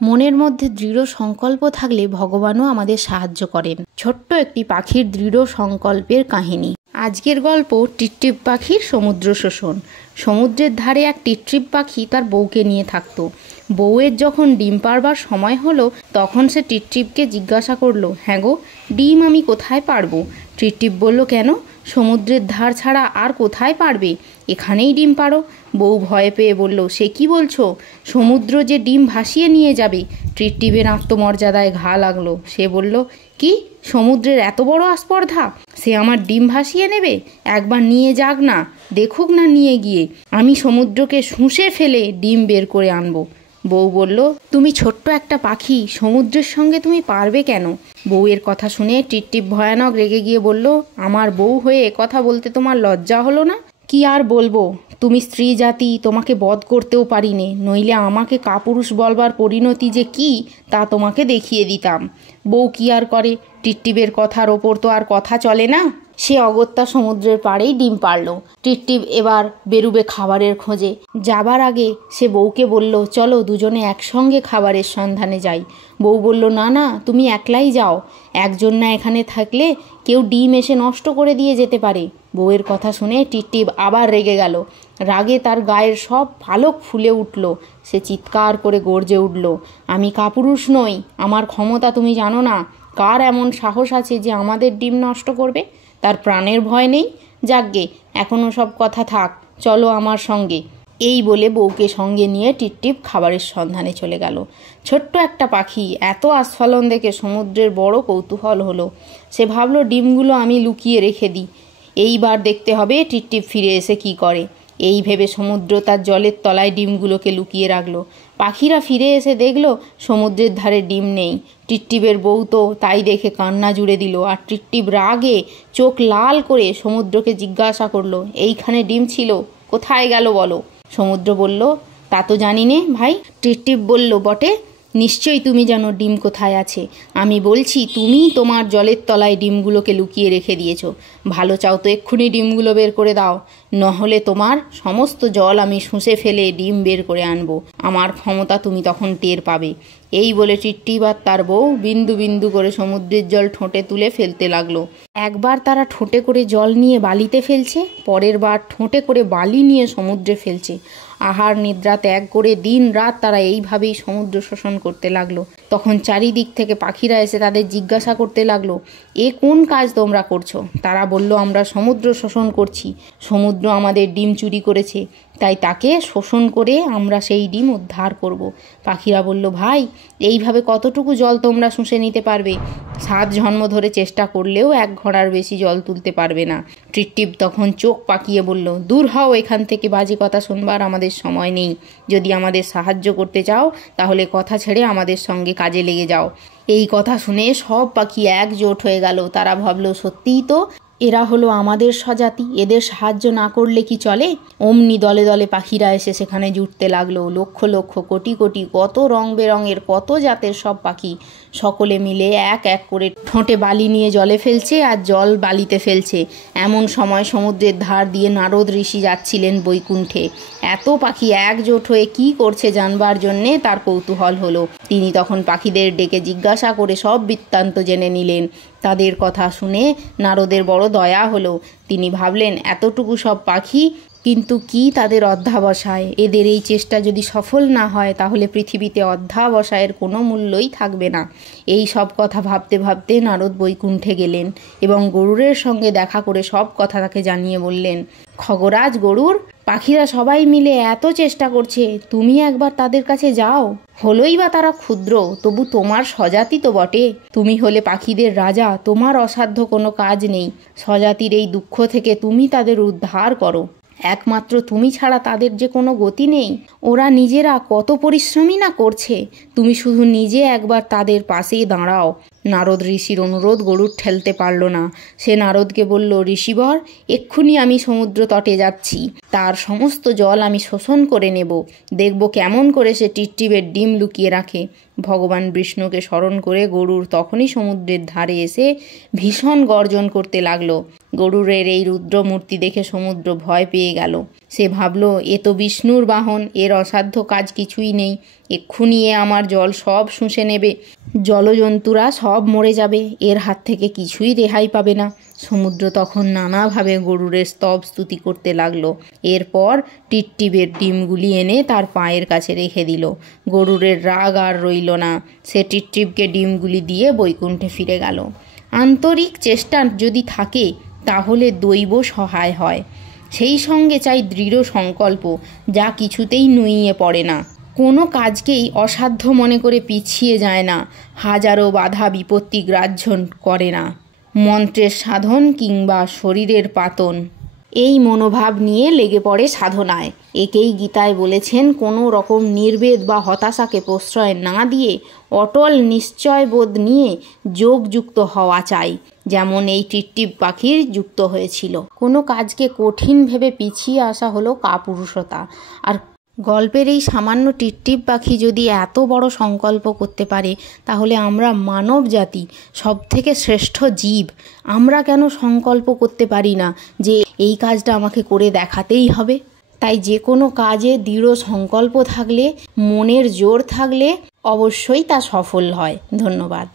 মনের মধ্যে দৃঢ় সংকল্প থাকলে ভগবানও আমাদের সাহায্য করেন। ছোট্ট একটি পাখির দৃঢ় সংকল্পের কাহিনী। আজকের গল্প টিপটিপ পাখির সমুদ্র শোষণ। সমুদ্রের ধারে এক টিপটিপ পাখি তার বউকে নিয়ে থাকতো। বউয়ের যখন ডিম পাড়বার সময় হলো তখন সে টিপটিপকে জিজ্ঞাসা করলো, হ্যাঁ গো, ডিম আমি কোথায় পারবো? টিপটিপ বলল, কেন, সমুদ্রের ধার ছাড়া আর কোথায় পারবে? এখানেই ডিম পাড়ো। বউ ভয় পেয়ে বলল, সে কি বলছো? সমুদ্র যে ডিম ভাসিয়ে নিয়ে যাবে। টিপটিপের আত্মমর্যাদায় ঘা লাগলো। সে বলল, কি, সমুদ্রের এত বড় আস্পর্ধা? সে আমার ডিম ভাসিয়ে নেবে? একবার নিয়ে যাক না, দেখুক না নিয়ে গিয়ে। আমি সমুদ্রকে শুষে ফেলে ডিম বের করে আনবো। বউ বলল, তুমি ছোট্ট একটা পাখি, সমুদ্রের সঙ্গে তুমি পারবে কেন? বউয়ের কথা শুনে টিপটিপ ভয়ানক রেগে গিয়ে বলল, আমার বউ হয়ে কথা বলতে তোমার লজ্জা হলো না? কি আর বলবো, তুমি স্ত্রী জাতি, তোমাকে বধ করতেও পারিনে, নইলে আমাকে কাপুরুষ বলবার পরিণতি যে কি তা তোমাকে দেখিয়ে দিতাম। বউ কি আর করে, টিপটিপের কথার ওপর তো আর কথা চলে না। সে অগত্যা সমুদ্রের পাড়েই ডিম পাড়ল। টিপটিপ এবার বেরুবে খাবারের খোঁজে। যাবার আগে সে বউকে বলল, চলো দুজনে একসঙ্গে খাবারের সন্ধানে যাই। বউ বলল, না না, তুমি একলাই যাও। একজন না এখানে থাকলে কেউ ডিম এসে নষ্ট করে দিয়ে যেতে পারে। বউয়ের কথা শুনে টিপটিপ আবার রেগে গেল। রাগে তার গায়ের সব পালক ফুলে উঠল। সে চিৎকার করে গর্জে উঠল, আমি কাপুরুষ নই, আমার ক্ষমতা তুমি জানো না। কার এমন সাহস আছে যে আমাদের ডিম নষ্ট করবে? তার প্রাণের ভয় নেই? যাকগে, এখনও সব কথা থাক, চলো আমার সঙ্গে। এই বলে বউকে সঙ্গে নিয়ে টিপটিপ খাবারের সন্ধানে চলে গেল। ছোট্ট একটা পাখি, এত আস্ফালন দেখে সমুদ্রের বড় কৌতূহল হলো। সে ভাবল, ডিমগুলো আমি লুকিয়ে রেখে দিই, এইবার দেখতে হবে টিপটিপ ফিরে এসে কি করে। এই ভেবে সমুদ্র তার জলের তলায় ডিমগুলোকে লুকিয়ে রাখলো। পাখিরা ফিরে এসে দেখল সমুদ্রের ধারে ডিম নেই। টিপটিপের বউ তো তাই দেখে কান্না জুড়ে দিল। আর টিপটিপ রাগে চোখ লাল করে সমুদ্রকে জিজ্ঞাসা করলো, এইখানে ডিম ছিল, কোথায় গেল বলো? সমুদ্র বলল, তা তো জানি নে ভাই। টিপটিপ বলল, বটে, নিশ্চয়ই তুমি জানো ডিম কোথায় আছে। আমি বলছি, তুমি তোমার জলের তলায় ডিমগুলোকে লুকিয়ে রেখে দিয়েছো। ভালো চাও তো এক্ষুনি ডিমগুলো বের করে দাও, নহলে তোমার সমস্ত জল আমি শুষে ফেলে ডিম বের করে আনবো। আমার ক্ষমতা তুমি তখন টের পাবে। এই বলে টিপটিপ আর তার বউ বিন্দু বিন্দু করে সমুদ্রের জল ঠোঁটে তুলে ফেলতে লাগলো। একবার তারা ঠোঁটে করে জল নিয়ে বালিতে ফেলছে, পরের বার ঠোঁটে করে বালি নিয়ে সমুদ্রে ফেলছে। আহার নিদ্রা ত্যাগ করে দিন রাত তারা এইভাবেই সমুদ্র শোষণ করতে লাগলো। তখন চারিদিক থেকে পাখিরা এসে তাদের জিজ্ঞাসা করতে লাগলো, এ কোন কাজ তোমরা করছো? তারা বলল, আমরা সমুদ্র শোষণ করছি। সমুদ্র আমাদের ডিম চুরি করেছে, তাই তাকে শোষণ করে আমরা সেই ডিম উদ্ধার করব। পাখিরা বলল, ভাই, এইভাবে কতটুকু জল তোমরা শুষে নিতে পারবে? 7 জন্ম ধরে চেষ্টা করলেও 1 ঘড়ার বেশি জল তুলতে পারবে না। টিপটিপ তখন চোখ পাকিয়ে বলল, দূর হও এখান থেকে, বাজে কথা শুনবার আমাদের সময় নেই। যদি আমাদের সাহায্য করতে চাও তাহলে কথা ছেড়ে আমাদের সঙ্গে কাজে লেগে যাও। এই কথা শুনে সব পাখি একজোট হয়ে গেল। তারা ভাবল, সত্যিই তো, এরা হলো আমাদের স্বজাতি, এদের সাহায্য না করলে কি চলে? অমনি দলে দলে পাখিরা এসে সেখানে জুটতে লাগলো। লক্ষ লক্ষ কোটি কোটি কত রং বেরঙের কত জাতের সব পাখি সকলে মিলে এক এক করে ঠোঁটে বালি নিয়ে জলে ফেলছে আর জল বালিতে ফেলছে। এমন সময় সমুদ্রের ধার দিয়ে নারদ ঋষি যাচ্ছিলেন বৈকুণ্ঠে। এত পাখি একজোট হয়ে কি করছে জানবার জন্যে তার কৌতূহল হলো। তিনি তখন পাখিদের ডেকে জিজ্ঞাসা করে সব বৃত্তান্ত জেনে নিলেন। তাদের কথা শুনে নারদের বড় দয়া হলো। তিনি ভাবলেন, এতটুকু সব পাখি, কিন্তু কি তাদের অধ্যাবসায়! এদের এই চেষ্টা যদি সফল না হয় তাহলে পৃথিবীতে অধ্যাবসায়ের কোনো মূল্যই থাকবে না। এই সব কথা ভাবতে ভাবতে নারদ বৈকুণ্ঠে গেলেন এবং গরুরের সঙ্গে দেখা করে সব কথা তাকে জানিয়ে বললেন, খগরাজ গরুর, পাখিরা সবাই মিলে এত চেষ্টা করছে, তুমি একবার তাদের কাছে যাও। হলোই বা তারা ক্ষুদ্র, তবু তোমার স্বজাতি তো বটে। তুমি হলে পাখিদের রাজা, তোমার অসাধ্য কোনো কাজ নেই। স্বজাতির এই দুঃখ থেকে তুমি তাদের উদ্ধার করো। একমাত্র তুমি ছাড়া তাদের যে কোনো গতি নেই। ওরা নিজেরা কত পরিশ্রমই না করছে, তুমি শুধু নিজে একবার তাদের পাশেই দাঁড়াও। নারদ ঋষির অনুরোধ গরুর ঠেলতে পারল না। সে নারদকে বলল, ঋষিবর, এক্ষুনি আমি সমুদ্র তটে যাচ্ছি, তার সমস্ত জল আমি শোষণ করে নেব। দেখব কেমন করে সে টিপটিপের ডিম লুকিয়ে রাখে। ভগবান বিষ্ণুকে স্মরণ করে গরুর তখনই সমুদ্রের ধারে এসে ভীষণ গর্জন করতে লাগলো। গরুরের এই রুদ্রমূর্তি দেখে সমুদ্র ভয় পেয়ে গেল। সে ভাবল, এ তো বিষ্ণুর বাহন, এর অসাধ্য কাজ কিছুই নেই। এক্ষুনি এ আমার জল সব শুষে নেবে, জলজন্তুরা সব মরে যাবে, এর হাত থেকে কিছুই রেহাই পাবে না। সমুদ্র তখন নানাভাবে গরুরের স্তব স্তুতি করতে লাগলো। এরপর টিটটিবের ডিমগুলি এনে তার পায়ের কাছে রেখে দিল। গরুরের রাগ আর রইল না। সে টিটটিবকে ডিমগুলি দিয়ে বৈকুণ্ঠে ফিরে গেল। আন্তরিক চেষ্টা যদি থাকে তাহলে দৈব সহায় হয়। সেই সঙ্গে চাই দৃঢ় সংকল্প, যা কিছুতেই নুইয়ে পড়ে না, কোনো কাজকেই অসাধ্য মনে করে পিছিয়ে যায় না, হাজারো বাধা বিপত্তি গ্রাহ্য করে না, মন্ত্রের সাধন কিংবা শরীরের পাতন, এই মনোভাব নিয়ে লেগে পড়ে সাধনায়। একেই গীতায় বলেছেন, কোনো রকম নির্বেদ বা হতাশাকে প্রশ্রয় না দিয়ে অটল নিশ্চয়বোধ নিয়ে যোগযুক্ত হওয়া চাই, যেমন এই টিটটিব পাখির যুক্ত হয়েছিল। কোনো কাজকে কঠিন ভেবে পিছিয়ে আসা হলো কাপুরুষতা। আর গল্পের এই সামান্য টিটটিব পাখি যদি এত বড় সংকল্প করতে পারে, তাহলে আমরা মানব জাতি সবথেকে শ্রেষ্ঠ জীব। আমরা কেন সংকল্প করতে পারি না যে এই কাজটা আমাকে করে দেখাতেই হবে? তাই যে কোনো কাজে দৃঢ় সংকল্প থাকলে, মনের জোর থাকলে অবশ্যই তা সফল হয়। ধন্যবাদ।